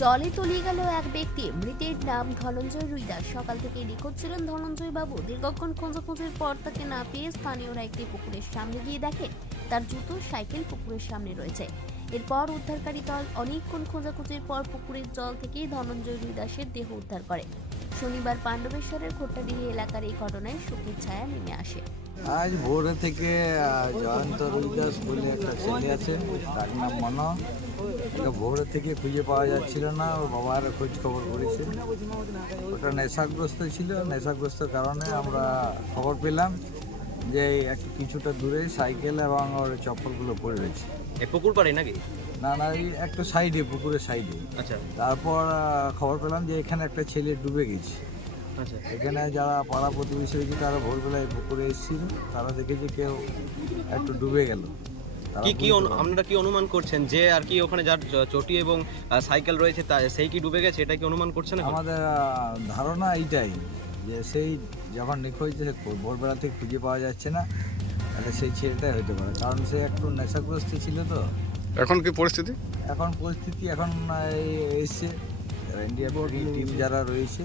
জলে তলিয়ে গেল এক ব্যক্তি। মৃতের নাম ধনঞ্জয় রুইদাস। সকাল থেকে নিখোঁজ ছিলেন ধনঞ্জয় বাবু। দীর্ঘক্ষণ খোঁজাখুঁজির পর তাকে না পেয়ে স্থানীয়রা একটি পুকুরের সামনে গিয়ে দেখেন তার জুতো, সাইকেল পুকুরের সামনে রয়েছে। এরপর উদ্ধারকারী দল অনেকক্ষণ খোঁজাখুঁজির পর পুকুরের জল থেকে ধনঞ্জয় রুইদাসের দেহ উদ্ধার করে। শনিবার পাণ্ডবেশ্বরের খোট্টাডিহি এলাকার এই ঘটনায় শোকের ছায়া নেমে আসে। আজ ভোরে থেকে জয়ন্ত রুইদাস বলে একটা ছেলে আছে, তার নাম মনো। ভোরে থেকে খুঁজে পাওয়া যাচ্ছিল না। ওর বাবার খোঁজ খবর করেছে। ওটা নেশাগ্রস্ত ছিল। নেশাগ্রস্ত কারণে আমরা খবর পেলাম যে একটু কিছুটা দূরে সাইকেল এবং ওর চপ্পলগুলো পড়ে রয়েছে। পুকুর পাড়ে নাকি? না না, এই একটু সাইডে, পুকুরের সাইডে। আচ্ছা। তারপর খবর পেলাম যে এখানে একটা ছেলে ডুবে গেছে। আচ্ছা। এখানে যারা পাড়া প্রতিবেশী হয়েছে তারা ভোরবেলায় পুকুরে এসেছিল, তারা দেখেছে কেউ একটু ডুবে গেল। আপনারা কি অনুমান করছেন যে আর কি ওখানে যার চটি এবং সাইকেল রয়েছে সেই কি ডুবে গেছে, এটা কি অনুমান করছেন? আমাদের ধারণা এইটাই যে সেই যখন নিখোঁজ ভোরবেলা থেকে খুঁজে পাওয়া যাচ্ছে না, তাহলে সেই ছেলেটাই হতে পারে, কারণ সে একটু নেশাগ্রস্ত ছিল। তো এখন কি পরিস্থিতি? এখন এসছে ইন্ডিয়া টিম যারা রয়েছে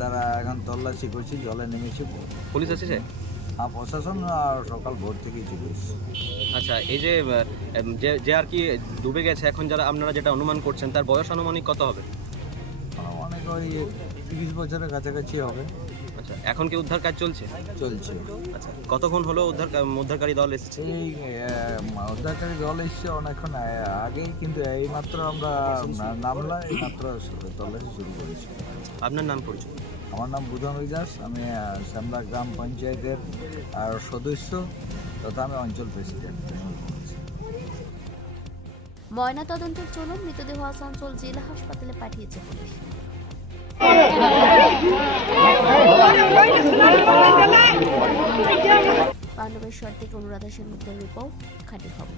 তারা এখন তল্লাশি করছে, জলে নেমেছে। পুলিশ এসেছে? হ্যাঁ, প্রশাসন আর সকাল ভোর থেকেই চলে এসছে। আচ্ছা, এই যে যে আর কি ডুবে গেছে, এখন যারা আপনারা যেটা অনুমান করছেন তার বয়স আনুমানিক কত হবে? অনেক ওই 30 বছরের কাছাকাছি হবে। আচ্ছা, এখন কি উদ্ধার কাজ চলছে? আচ্ছা, কতক্ষণ হলো উদ্ধারকারী দল এসেছে? এই উদ্ধারকারী দল এসছে অনেকক্ষণ আগেই, কিন্তু এইমাত্র আমরা নামলা, এইমাত্র তল্লাশি শুরু করেছি। আপনার নাম পরিচয়? আমার নাম বুধন রুইদাস। আমি শ্যামলা গ্রাম পঞ্চায়েতের সদস্য তথা আমি অঞ্চল প্রেসিডেন্ট। ময়না তদন্তের জন্য মৃতদেহ আসানসোল জেলা হাসপাতালে পাঠিয়েছে পুলিশ। পাণ্ডবেশ্বর থেকে অনুরাধা সেনগুপ্তের রিপোর্ট, খাঁটি খবর।